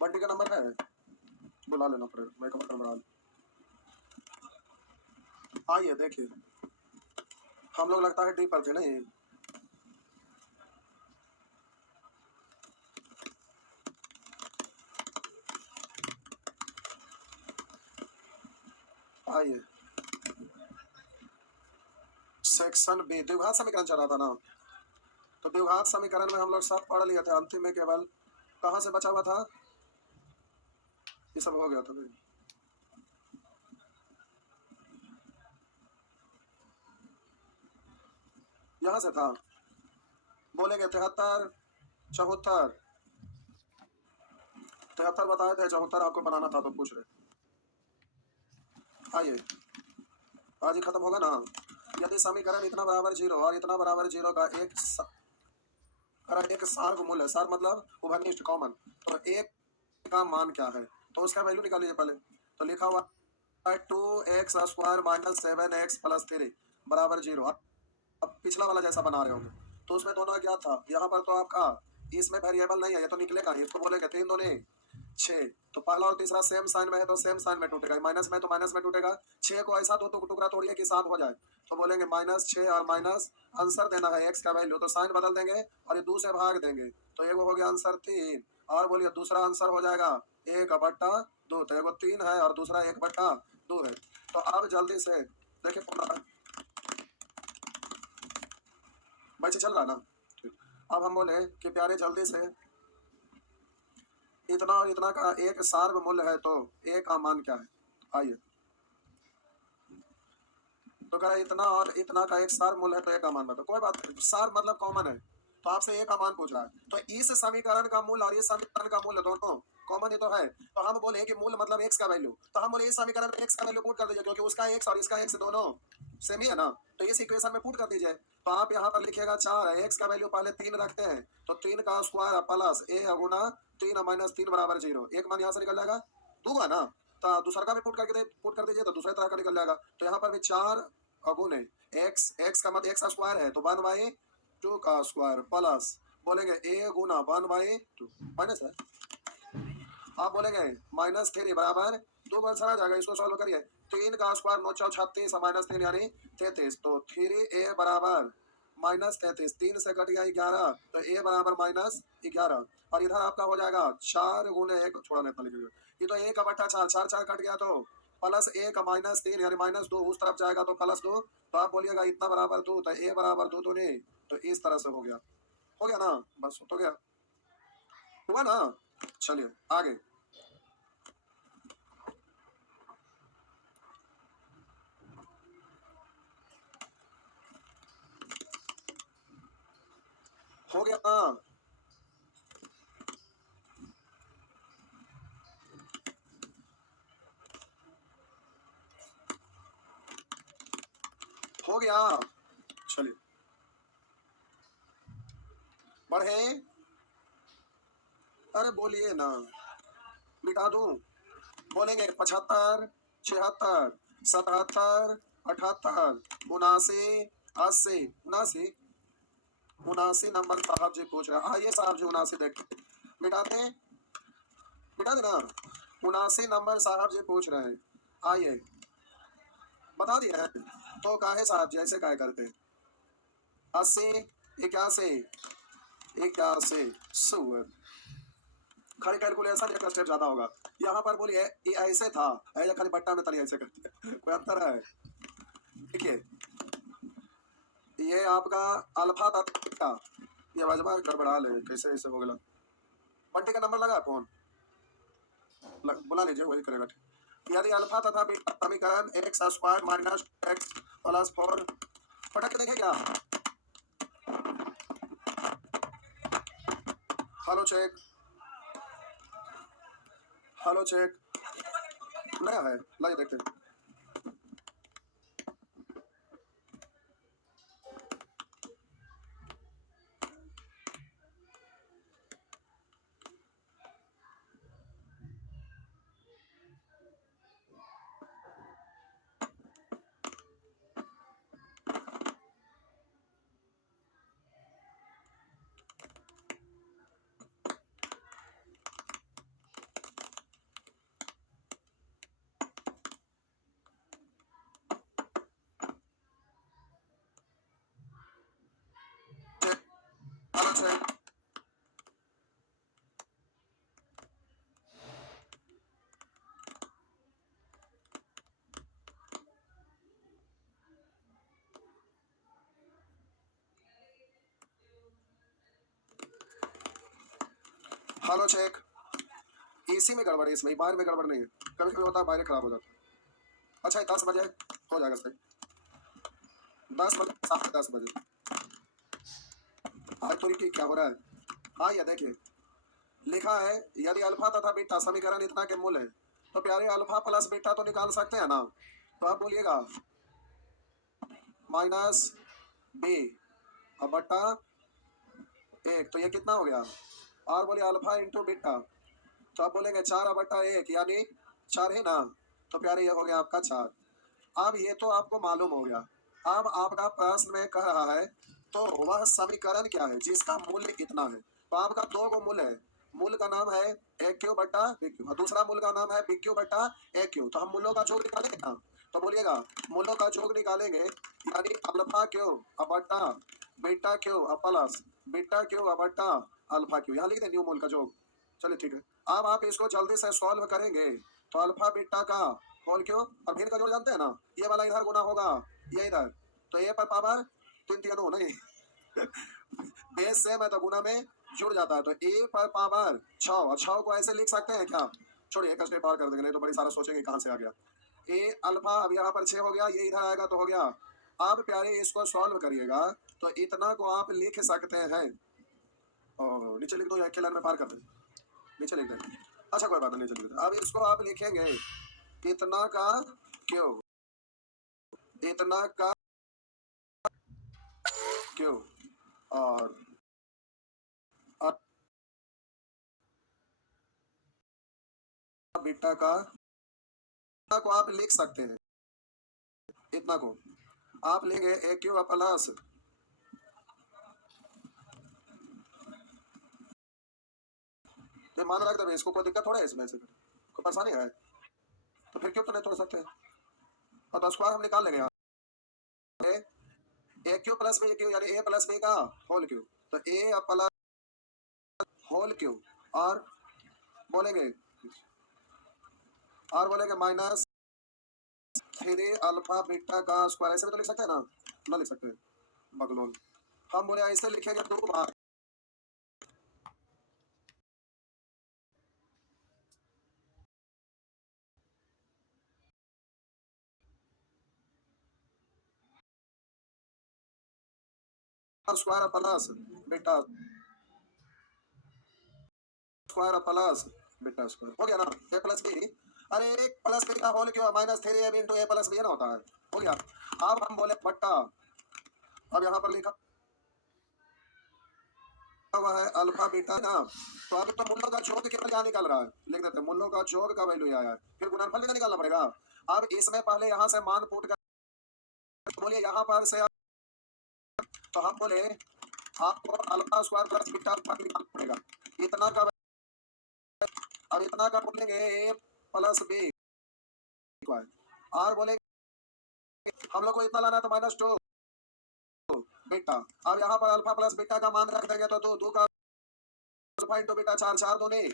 बंटी का नंबर है, बुला लेना पड़ेगा, मैं कब नंबर डाल। आइए देखिए, हम लोग लगता है डी पर थे नहीं। आइए सेक्शन बी द्विघात समीकरण चल रहा था ना, तो द्विघात समीकरण में हम लोग सब पढ़ लिए थे, अंतिम में केवल कहाँ से बचा हुआ था, ये सब हो गया था भाई। यहाँ से था, बोलेंगे 73 74, 73 बताए थे, 74 आपको बनाना था तो पूछ रहे। आइए आज ही खत्म होगा ना। यदि समीकरण इतना बराबर जीरो और इतना बराबर जीरो का एक सार्ग मूल है, सार्ग मतलब उभयनिष्ठ कॉमन, तो एक का मान क्या है, तो उसका वैल्यू निकाल लीजिए पहले। तो लिखा हुआ 2x² माइनस 7x प्लस 3 बराबर जीरो। अब पिछला वाला जैसा बना रहे होंगे, तो उसमें दोनों क्या था, यहाँ पर तो आपका इसमें वेरिएबल नहीं है, ये तो निकलेगा, इसको बोलेंगे 3 दूनी 6, तो पहला और तीसरा सेम साइन में है तो सेम साइन में टूटेगा, माइनस में तो माइनस में टूटेगा। 6 को ऐसा दो तो टुकड़ा तोड़िए कि 7 हो जाए, तो बोलेंगे -6 और माइनस आंसर देना है एक्स का वैल्यू, तो साइन बदल देंगे और ये 2 से भाग देंगे, तो एक हो गया आंसर 3, और बोलिए दूसरा आंसर हो जाएगा 1/2, तो एगो 3 है और दूसरा 1/2 है। तो अब जल्दी से देखिए बच्चे चल रहा ना। अब हम बोले कि प्यारे जल्दी से इतना और इतना का एक सार्व मूल्य है तो ए का मान क्या है। आइए तो कह रहा है इतना और इतना का एक सार मूल है तो ए का मान बताओ, कोई बात नहीं, सार मतलब कॉमन है, तो आपसे ए का मान पूछ रहा है, तो इस समीकरण का मूल और इस समीकरण का मूल दोनों कॉमन ही तो है, तो हम बोले कि मूल मतलब एक्स का वैल्यू, तो हम बोले इस समीकरण में एक्स का वैल्यू पुट कर दीजिए, क्योंकि उसका एक्स और इसका एक्स दोनों सेम ही है ना, तो इस इक्वेशन में पुट कर दीजिए। तो आप यहाँ पर लिखिएगा 4 है, एक्स का वैल्यू पहले 3 रखते हैं, तो 3 का स्क्वायर प्लस ए गुना 3 माइनस 3 बराबर 0, एक मान यहाँ से निकल जाएगा, दूंगा ना, तो दूसरा का भी पुट कर दीजिए, तो दूसरे तरह का निकल जाएगा, तो यहाँ पर भी 4 अगुण है, एक्स एक्स का मतलब एक्स का स्क्वायर है तो 1/2 का स्क्वायर प्लस बोलेंगे ए गुना 1/2 माइनस है, आप बोलेंगे -3 बराबर 2 बार आ जाएगा, इसको सॉल्व करिए, 3 का स्क्वायर 9 चौ 36 -3 यानी 33, तो 3a बराबर -33, 3 से कट गया 11, तो a बराबर -11, और इधर आपका हो जाएगा 4 गुने 1, छोड़ा नहीं था लिखिएगा, ये तो 1/4, 4 4 कट गया तो प्लस 1 -3 यानी -2 उस तरफ जाएगा तो +2, तो आप बोलिएगा इतना बराबर 2, तो a बराबर 2 दूनी, तो इस तरह से हो गया ना, बस हो गया, हुआ ना। चलिए आगे, हो गया ना, हो गया। चलिए बढ़े, अरे बोलिए ना, मिटा दूं, बोलेंगे 75 76 77 78 79 80 79 79 नंबर साहब जी पूछ रहे हैं, आइए साहब जी 79 देखते, मिटाते हैं, मिटा देना, 79 नंबर साहब जी पूछ रहे हैं, आइए बता दिए हैं, तो काहे साहब जी ऐसे काहे करते हैं, 80 81 81 सुअर, खड़ी कैलकुलेशन एक स्टेप ज्यादा होगा, यहाँ पर बोलिए ये ऐसे था, ऐसे खाली बट्टा में तनी ऐसे करती है, कोई अंतर है। देखिए ये आपका अल्फा था, ये वजबा गड़बड़ा ले कैसे ऐसे हो गया, बंटी का नंबर लगा फोन, बुला लीजिए वही करेगा, यदि अल्फा तथा बीटा समीकरण x square minus x plus 4, पटक के देखें क्या, हेलो चेक, हेलो चेक, नया है लाइए देखते हैं। Hello check. इसी में गड़बड़ है, इसमें बाहर में गड़बड़ नहीं है। कभी कभी होता है बाहर खराब हो जाता है। अच्छा 10 बजे हो जाएगा सही। 10 बजे 10 बजे। आज तो क्या हो रहा है? हाँ ये देखिए लिखा है यदि अल्फा तथा बीटा समीकरण इतना के मूल है तो प्यारे अल्फा प्लस बीटा तो निकाल सकते हैं ना। तो आप बोलिएगा माइनस बी अब बट्टा 1, तो ये कितना हो गया? और बोलिए अल्फा इंटू बीटा, तो आप बोलेंगे 4/1 यानी 4 है ना। तो प्यारे ये हो गया आपका 4। अब ये तो आपको मालूम हो गया। अब आपका प्रश्न में कह रहा है तो वह समीकरण क्या है जिसका मूल्य कितना है। तो आपका दो को मूल है। मूल का नाम है ए क्यू बट्टा बी क्यू और दूसरा मूल का नाम है बी क्यू बट्टा ए क्यू। तो हम मूलों का जोड़ निकालेंगे ना। तो बोलिएगा मूलों का जोड़ निकालेंगे यानी अल्फा क्यू अब बट्टा बीटा क्यू अब प्लस बीटा क्यू अब बट्टा अल्फा क्यू। यहाँ लिख दें न्यू मूल का जोड़। चलिए ठीक है। अब आप इसको जल्दी से सॉल्व करेंगे तो अल्फा बीटा का होल क्यों और भिन्न का जोड़ जानते हैं ना। ये वाला इधर गुना होगा ये इधर, तो ए पर पावर 3 नहीं बेस सेम है तो गुना में जुड़ जाता है। तो ए पर पावर 6 और 6 को ऐसे लिख सकते हैं क्या। छोड़िए एक स्टेप और कर देंगे नहीं तो बड़ी सारा सोचेंगे कहाँ से आ गया। ए अल्फा अब यहाँ पर 6 हो गया, ये इधर आएगा तो हो गया। अब प्यारे इसको सॉल्व करिएगा तो इतना को आप लिख सकते हैं। नीचे लिख दो या एक लाइन में पार कर दें। नीचे लिख दें। अच्छा कोई बात नहीं नीचे लिख दें। अब इसको आप लिखेंगे इतना का क्यों, इतना का क्यों और बीटा का को आप लिख सकते हैं। इतना को आप लेंगे ए क्यू प्लस मान रख दे इसको, कोई दिक्कत थोड़ा है इसमें से कोई परेशानी है तो फिर क्यों तो नहीं तोड़ सकते। और तो स्क्वायर हम निकाल लेंगे यहाँ ए क्यू प्लस बी क्यू यानी ए प्लस बी का होल क्यू। तो ए प्लस होल क्यू और बोलेंगे माइनस 3 अल्फा बीटा का स्क्वायर। ऐसे भी तो लिख सकते हैं ना, ना लिख सकते बगलोल। हम बोले ऐसे लिखेंगे 2 बार square plus beta square plus beta square हो गया ना। ए प्लस बी अरे एक प्लस बी का होल क्यों minus 3 into A plus B ना होता है। हो गया। अब हम बोले बट्टा अब यहाँ पर लिखा हुआ है अल्फा बीटा ना। तो अभी तो मूलों का जोड़ केवल क्या निकल रहा है लिख देते हैं मूलों का जोड़ का वैल्यू आया है फिर गुणनफल भी निकालना पड़ेगा। अब इसमें पहले यहाँ से मान पुट कर बोलिए यहाँ पर से तो हम बोले आपको alpha square plus beta square निकालना पड़ेगा। इतना का अब इतना का बोलेंगे ए प्लस बी और बोले हम लोग को इतना लाना है तो -2 बीटा। अब यहाँ पर अल्फा प्लस बीटा का मान रख देंगे तो 2 का अल्फा इंटू बीटा 4 4 2 नहीं।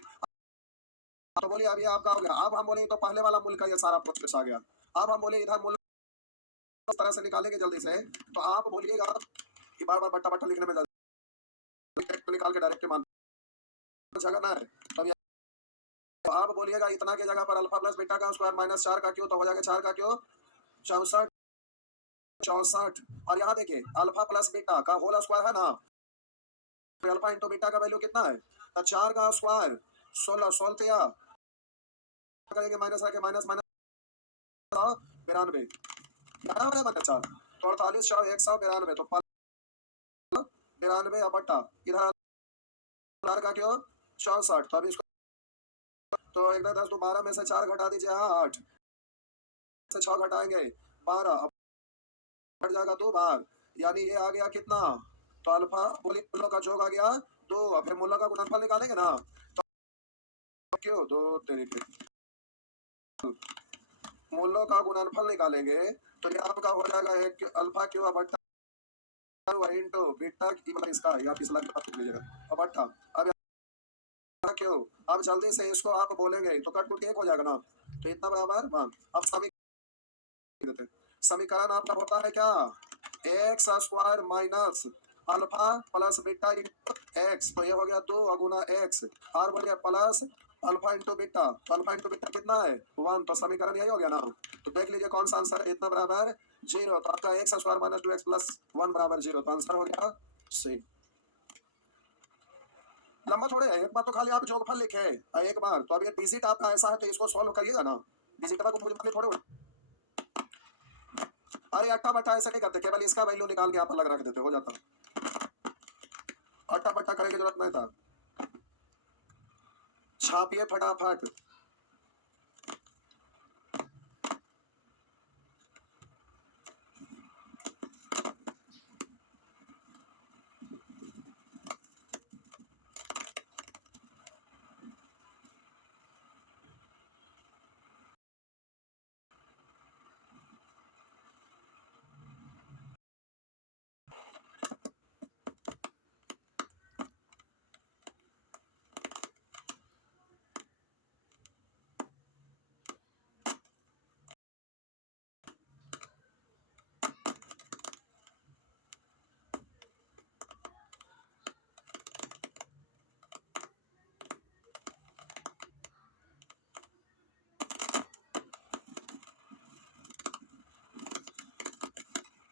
तो बोलिए अभी आपका हो गया। अब हम बोले तो पहले वाला मूल का ये सारा प्रोसेस आ गया। अब हम बोले इधर मूल इस तरह से निकालेंगे जल्दी से। तो आप बोलिएगा कि बार बार बट्टा बट्टा लिखने में जल्दी निकाल के डायरेक्ट मान जगह ना है। तब तो आप बोलिएगा इतना की जगह पर अल्फा प्लस बीटा का स्क्वायर माइनस 4 का क्यों तो हो जाएगा 4 का क्यों 64 64। और यहाँ देखिए अल्फा प्लस बीटा का होल स्क्वायर है ना। तो अल्फा इंटू बीटा का वैल्यू कितना है तो 4 का स्क्वायर 16 16 करेंगे माइनस आके माइनस माइनस 92 4 तो 48 192 तो 92 बट्टा इधर का क्यों 64। तो अभी इसको तो 1 10 12 में से 4 घटा दीजिए 8 से 6 घटाएंगे 12 बढ़ जाएगा 2 बार यानी ये आ गया कितना तो अल्फा बोली मूलों का जोड़ आ गया 2 फिर मूलों का गुणनफल निकालेंगे ना। तो क्यों 2 तरीके मूलों का गुणनफल निकालेंगे तो ये आपका हो जाएगा एक अल्फा क्यू बट्टा इंटू बीटा इसका या पिछला लीजिएगा अब बट्टा अब क्यों। अब जल्दी से इसको आप बोलेंगे तो कट कुट 1 हो जाएगा ना। तो इतना बराबर 1। अब समीकरण आपका होता है क्या x square minus alpha plus beta into x, तो ये हो गया 2 गुना एक्स, और बोलिए प्लस अल्फा इंटू बीटा, तो अल्फा इंटू बीटा कितना है 1, तो समीकरण यही हो गया ना। तो देख लीजिए कौन सा आंसर है, इतना बराबर 0, तो आपका x square minus 2x plus 1 बराबर 0, तो आंसर हो गया सी। लंबा थोड़े है, एक बार तो खाली आप जोगफल लिखे एक बार, तो अब ये डिजिट आपका ऐसा है तो इसको सॉल्व करिएगा ना, डिजिट को पूरी थोड़े अरे अट्ठा बट्टा ऐसे नहीं करते, केवल इसका वैल्यू निकाल के आप अलग रख देते, हो जाता, अट्ठा बट्टा करने की जरूरत नहीं था। छापिए फटाफट।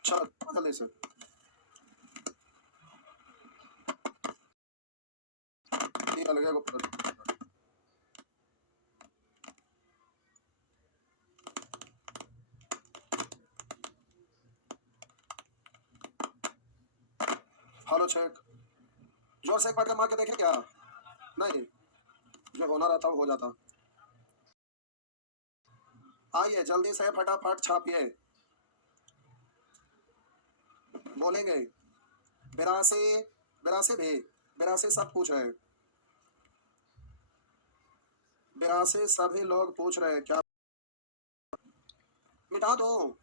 चलो जल्दी से, ये अलग है गुप्त। हेलो चेक, जोर से पढ़ के मार के देखे क्या, नहीं जो होना रहता वो हो जाता। आइए जल्दी से फटाफट छापिए, बोलेंगे 82 82 भी 82 सब पूछ रहे हैं, 82 सभी लोग पूछ रहे हैं, क्या मिटा दो।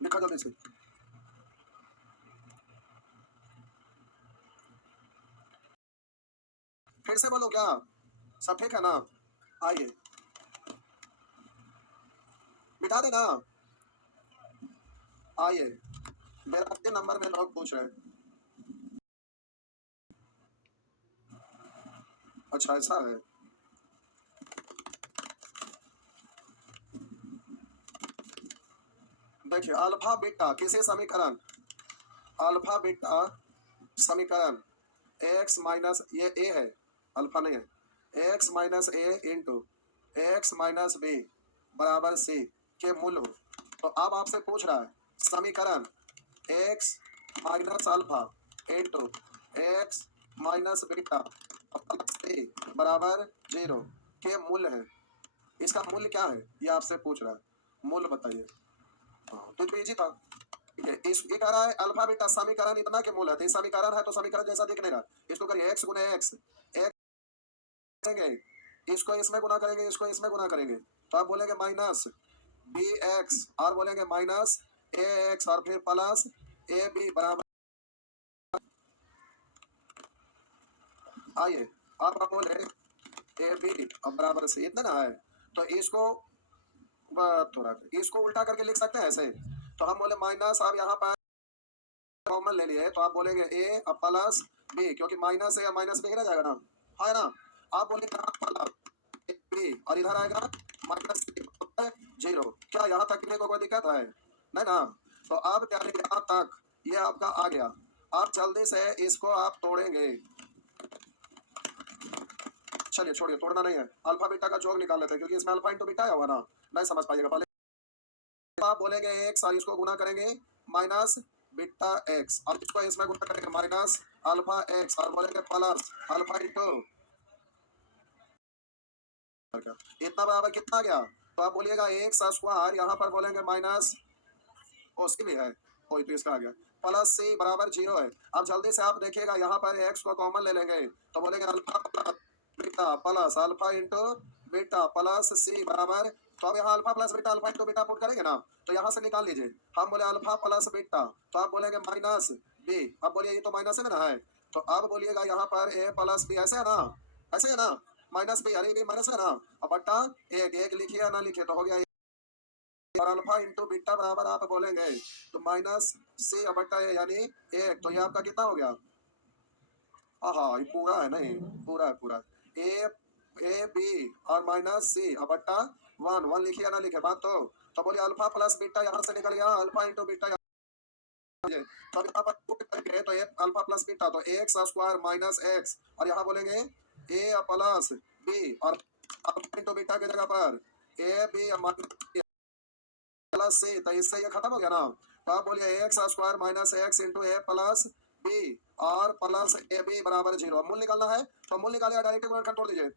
लिखा जल्दी से, फिर से बोलो क्या, सब ठीक है ना। आइए मिटा देना। आइए 82 नंबर में लोग पूछ रहे हैं, अच्छा ऐसा है। देखिए अल्फा बीटा किसी समीकरण, अल्फा बीटा समीकरण एक्स माइनस ये ए है, अल्फा नहीं है, एक्स माइनस ए इंटू एक्स माइनस बी बराबर सी के मूल हो। तो अब आपसे पूछ रहा है समीकरण X minus alpha into X minus beta plus C बराबर 0 के मूल्य है, इसका मूल्य क्या है ये आपसे पूछ रहा है, मूल्य बताइए। हाँ तो इजी था, ठीक है। इस ये कह रहा है अल्फा बीटा समीकरण इतना के मूल है, तो ये समीकरण है तो समीकरण जैसा दिख नहीं रहा, इसको करिए एक्स गुने एक्स, एक्स करेंगे इसको इसमें गुना करेंगे, इसको इसमें गुना करेंगे, तो आप बोलेंगे माइनस बी एक्स, और बोलेंगे माइनस ए एक्स, और फिर प्लस ए बी बराबर। आइए अब आप बोले ए बी अब बराबर से इतना ना है, तो इसको थोड़ा इसको उल्टा करके लिख सकते हैं ऐसे, तो हम बोले माइनस, आप यहाँ पर कॉमन ले लिए तो आप बोलेंगे ए प्लस बी, क्योंकि माइनस ए माइनस बी रह जाएगा ना, है ना। आप बोलेंगे बी और इधर आएगा माइनस 0, क्या यहाँ तक को कोई दिक्कत है नहीं ना। तो अब क्या यहाँ तक ये आपका आ गया, आप जल्दी से इसको आप तोड़ेंगे, चलिए छोड़िए तोड़ना नहीं है, अल्फा बीटा का जोग निकाल लेते हैं क्योंकि इसमें अल्फा इंटू बीटा है हुआ ना, नहीं समझ पाइएगा। पहले आप बोलेंगे एक्स और इसको गुना करेंगे माइनस बीटा एक्स, और इसको इसमें गुना करेंगे माइनस अल्फा एक्स, और बोलेंगे प्लस अल्फा इंटू इतना बराबर कितना आ गया, तो आप बोलिएगा एक्स स्क्वायर, यहाँ पर बोलेंगे माइनस उसकी भी है कोई, तो इसका आ गया प्लस सी बराबर 0 है। अब जल्दी से आप देखिएगा यहाँ पर एक्स को कॉमन ले लेंगे, तो बोलेंगे alpha plus beta plus alpha into beta plus C बराबर, तो अब यहाँ alpha plus beta alpha into beta put करेंगे ना, तो यहाँ से निकाल लीजिए, हम बोले अल्फा प्लस बीटा, तो आप बोलेंगे माइनस बी, अब बोलिए ये तो माइनस है ना है, तो अब बोलिएगा यहाँ पर ए प्लस बी, ऐसे है ना, ऐसे है ना। माइनस बी, अरे बी माइनस है ना, अब बट्टा एक, एक लिखिए या ना लिखिए तो हो गया, और अल्फा इंटू बीटा बराबर आप बोलेंगे तो माइनस सी अब बट्टा ए यानी एक, तो ये आपका कितना हो गया, हाँ ये पूरा है, नहीं पूरा है पूरा, ए ए बी और माइनस सी अब बट्टा वन, वन लिखिए या ना लिखे बात, तो बोलिए अल्फा प्लस बीटा यहाँ से निकल गया, अल्फा इंटू बीटा, तो यहाँ पर पुट करेंगे तो एक अल्फा प्लस बीटा तो एक्स स्क्वायर माइनस एक्स, और यहाँ बोलेंगे ए प्लस बी, और अल्फा इंटू बीटा की जगह पर ए बी प्लस सी, तो इससे ये खत्म हो गया ना, तो आप बोलिए X square minus X into A plus B और प्लस ए बी बराबर जीरो। मूल निकालना है तो मूल निकालिए, डायरेक्ट कंट्रोल दीजिए,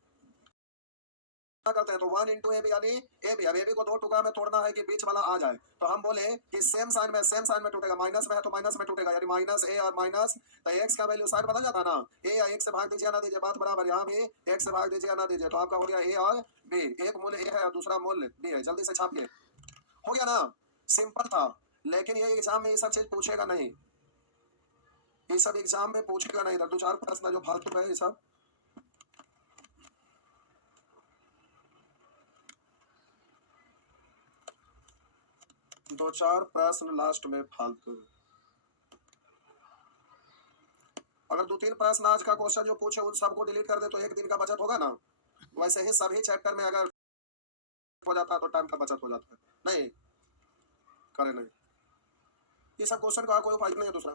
क्या करते हैं तो वन इंटू ए बी यानी ए बी, अब ए बी को दो टुकड़ा में तोड़ना है कि बीच वाला आ जाए, तो हम बोले कि सेम साइन में टूटेगा, माइनस में है तो माइनस में टूटेगा, यानी माइनस ए और माइनस, तो एक्स का वैल्यू साइड बदल जाता है ना, ए या एक से भाग दीजिए ना दीजिए बात बराबर, यहाँ भी एक से भाग दीजिए ना दीजिए, तो आपका हो गया ए और बी, एक मूल्य ए है और दूसरा मूल्य बी है, जल्दी से छापिए, हो गया ना, सिंपल था। लेकिन ये एग्जाम में ये सब चीज पूछेगा नहीं, ये सब एग्जाम में पूछेगा नहीं, दो चार प्रश्न जो फालतू है ये सब, दो चार प्रश्न लास्ट में फालतू, अगर दो तीन प्रश्न आज का क्वेश्चन जो पूछे उन सबको डिलीट कर दे तो एक दिन का बचत होगा ना, वैसे ही सभी चैप्टर में अगर हो जाता तो टाइम का बचत हो जाता है, नहीं करे नहीं, ये सब क्वेश्चन का कोई उपाय नहीं है दूसरा,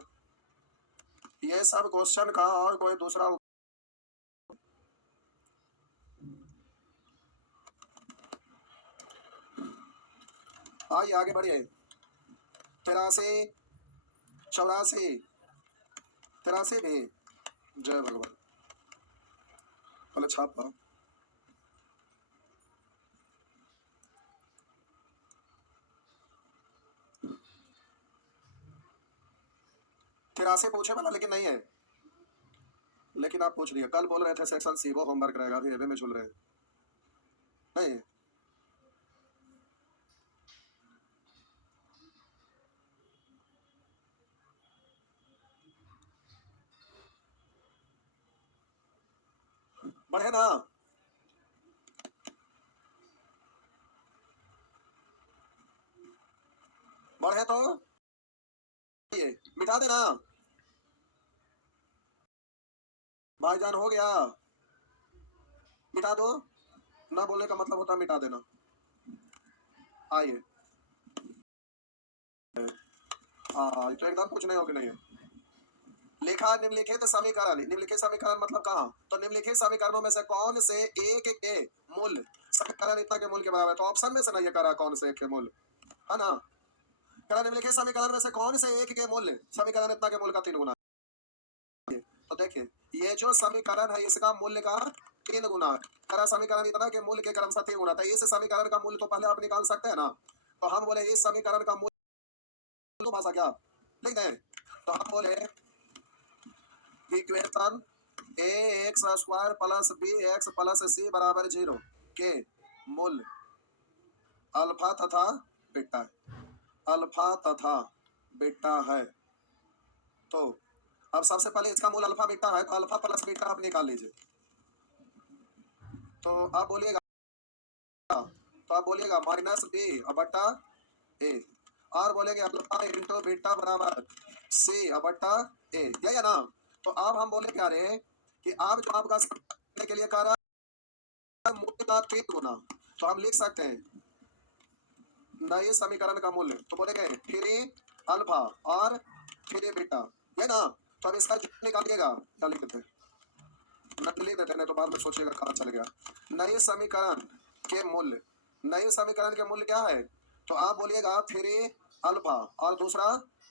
ये सब क्वेश्चन का और कोई दूसरा, आइए आगे बढ़िए, 83 84 83 भी, जय भगवान, पहले छाप पाओ, 83 पूछे वाला लेकिन नहीं है, लेकिन आप पूछ लिए, कल बोल रहे थे सेक्शन सी वो होमवर्क रहेगा, अभी एवे में झूल रहे हैं, नहीं बढ़े ना, बढ़े तो ये मिटा देना, भाईजान हो गया, मिटा दो, ना बोलने का मतलब होता है मिटा देना, आइए, हाँ तो एकदम कुछ नहीं हो कि नहीं है, लिखा निम्नलिखित समीकरण, निम्नलिखित समीकरण मतलब कहाँ, तो निम्नलिखित समीकरणों में से कौन से एक के मूल्य समीकरण इतना के मूल्य के बराबर है, तो ऑप्शन में से नहीं करा कौन से एक के मूल्य, है ना, करा निम्नलिखित समीकरण में से कौन से एक के मूल्य समीकरण इतना के मूल्य का 3 गुना है, तो देखिए ये जो समीकरण है इसका मूल्य का 3 गुना, करा समीकरण इतना के मूल्य के क्रमशः 3 गुना, तो इस समीकरण का मूल्य तो पहले आप निकाल सकते हैं ना, तो हम बोले इस समीकरण का मूल्य भाषा क्या लिख दें, तो हम बोले equation A X square plus B X plus C बराबर 0 के मूल्य अल्फा तथा बीटा, अल्फा तथा बीटा है, तो अब सबसे पहले इसका मूल अल्फा बीटा है, तो अल्फा प्लस बीटा आप निकाल लीजिए, तो आप बोलिएगा, तो आप बोलिएगा माइनस बी बट्टा ए, और बोलेंगे अल्फा इंटू बीटा बराबर सी बट्टा ए, यही है ना, तो अब हम बोले क्या रहे कि आप जो आपका करने के लिए कह रहा है मूल्य का 3 गुना, तो हम लिख सकते हैं नए समीकरण का मूल्य, तो बोलेंगे 3 अल्फा और 3 बीटा, ये ना, तो अब इसका निकालिएगा, क्या लिख देते हैं, लिख देते हैं तो बाद में सोचिएगा कहाँ चल गया, नए समीकरण के मूल्य, नए समीकरण के मूल्य क्या है, तो आप बोलिएगा 3 अल्फा और दूसरा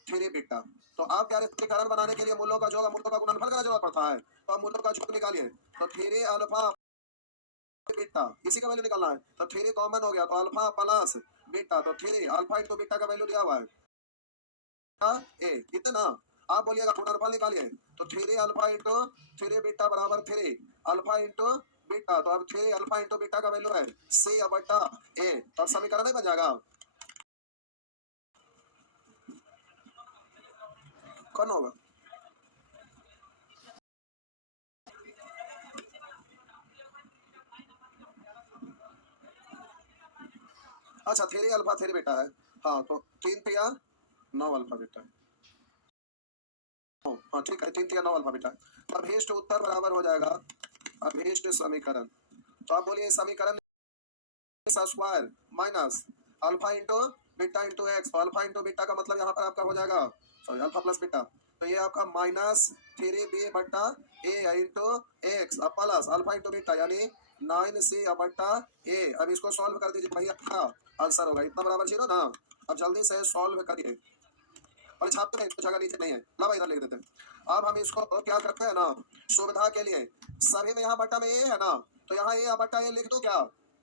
3 बीटा, तो आप क्या समीकरण बनाने के लिए मूल्यों का जोड़ मूल्यों का गुणनफल करना जरूरत पड़ता है, तो आप मूल्यों का जोड़ निकालिए, तो 3 अल्फा बीटा इसी का वैल्यू निकालना है, तो 3 कॉमन हो गया तो अल्फा प्लस बीटा, तो 3 अल्फा इंटू बीटा का वैल्यू दिया हुआ है ए, इतना आप बोलिएगा गुणनफल निकालिए, तो 3 अल्फा इंटू 3 बीटा बराबर 3 अल्फा इंटू बीटा, तो अब 3 अल्फा इंटू बीटा का वैल्यू है सी बटा ए, तो अब समीकरण नहीं बन जाएगा, कौन होगा, अच्छा थ्री अल्फा थ्री बीटा है, हाँ तो 3 तिया 9 अल्फा बीटा। हाँ ठीक है, 3 तिया 9 अल्फा बीटा। तो अभीष्ट उत्तर बराबर हो जाएगा अभीष्ट समीकरण। तो आप बोलिए समीकरण square minus alpha into beta into x. Alpha into beta का मतलब यहाँ पर आपका हो जाएगा, सॉरी अल्फा प्लस बीटा, तो ये आपका माइनस 3b बट्टा A into X plus alpha into beta यानी 9c बट्टा ए। अब इसको सॉल्व कर दीजिए, वही आपका आंसर होगा, इतना बराबर 0 ना। अब जल्दी से सॉल्व करिए और छापते हैं, जगह नीचे नहीं है, ला इधर लिख देते हैं। अब हम इसको क्या करते हैं ना, सुविधा के लिए सभी में यहाँ बट्टा में ए है ना, तो यहाँ ए बट्टा ए लिख दूं क्या,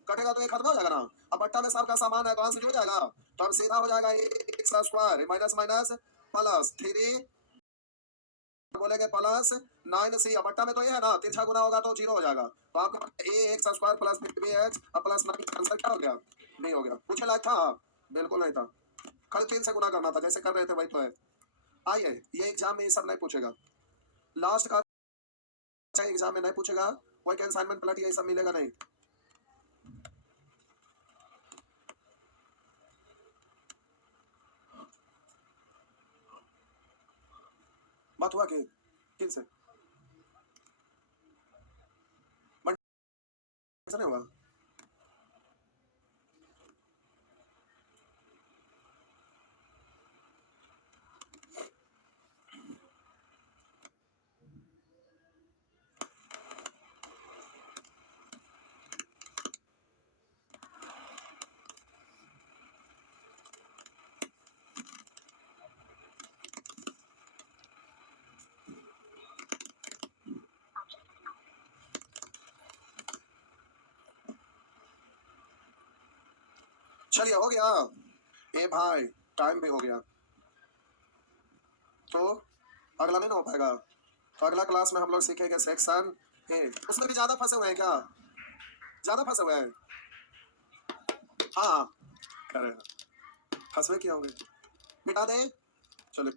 कटेगा तो ये खत्म हो जाएगा ना। अब बट्टा में सबका सामान है तो आंसर जुड़ जाएगा, तो अब सीधा हो जाएगा x square minus minus plus 3 बोलेंगे प्लस 9c। बट्टा में तो ये है ना, तिरछा गुना होगा तो 0 हो जाएगा, तो आपका A X square plus 3bx plus 9 answer क्या हो गया, नहीं हो गया। पूछे लायक था, बिल्कुल नहीं था, खाली 3 से गुना करना था, जैसे कर रहे थे वही तो है। आइए ये एग्जाम में ये सब नहीं पूछेगा, लास्ट का एग्जाम में नहीं पूछेगा, कोई असाइनमेंट प्लट ये सब मिलेगा नहीं। बात हुआ कि किन से नहीं हुआ, चलिए हो गया। ए भाई टाइम भी हो गया, तो अगला नहीं ना हो पाएगा, तो अगला क्लास में हम लोग सीखेंगे सेक्शन ए। उसमें भी ज्यादा फंसे हुए हैं क्या, ज्यादा फंसे हुए हैं, हाँ करे फंसवे क्या होंगे, मिटा दें, चलो।